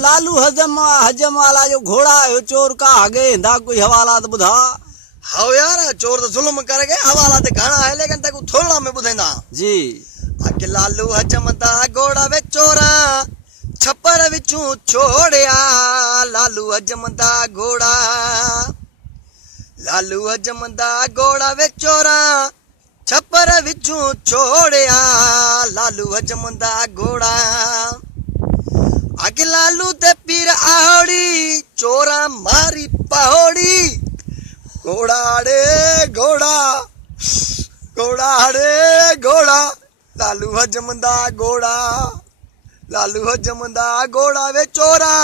लालू हजम हजम वाला जो घोड़ा है चोर का आगे हिंदा कोई हवाला तो बुधा। हाँ यार चोर तो जुल्म कर गए हवाला ते गाना है लेकिन तेको थोड़ा में बुधेंदा जी। आके लालू हजमदा घोड़ा वे चोरा छप्पर विचू छोड़िया लालू हजमदा घोड़ा लालू हजमदा घोड़ा वे चोरा छप्पर विचू छोड़िया लालू हजमदा घोड़ा आके लालू ते पीर आहड़ी चोरा मारी पहाड़ी घोड़ा रे घोड़ा घोड़ा रे घोड़ा लालू हजमदा घोड़ा लालू हजमदा घोड़ा वे चोरा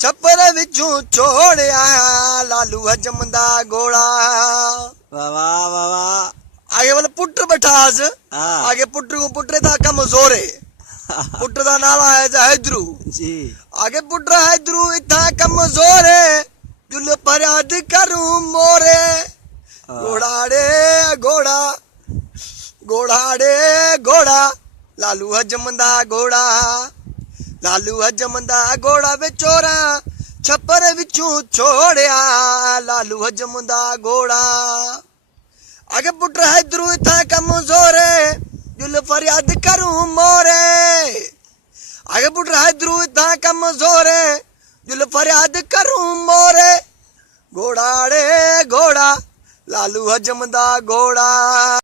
छप्पर विचू छोड़िया लालू हजमदा घोड़ा। वाह वाह वाह वाह। आगे वाले पुत्र बैठास हाँ। आगे पुत्र को पुत्रे था कम जोरे पुत्र का नाला है हैदरू जी। आगे पुत्र हैदरू इतना कम जोरे जुल फरियाद करूं मोरे घोड़ा रे घोड़ा घोड़ा रे घोड़ा लालू हजमदा घोड़ा लालू हजमदा घोड़ा वे चोरा छप्पर विचू छोड़िया लालू हजमदा घोड़ा। आगे पुत्र हैदरू इतना कम जोरे जुल फरियाद करूं मोरे आगे पुत्र हैदरू इतना कम जोरे जुल फरियाद करूं मोरे घोड़ा रे घोड़ा लालू हजमदा घोड़ा।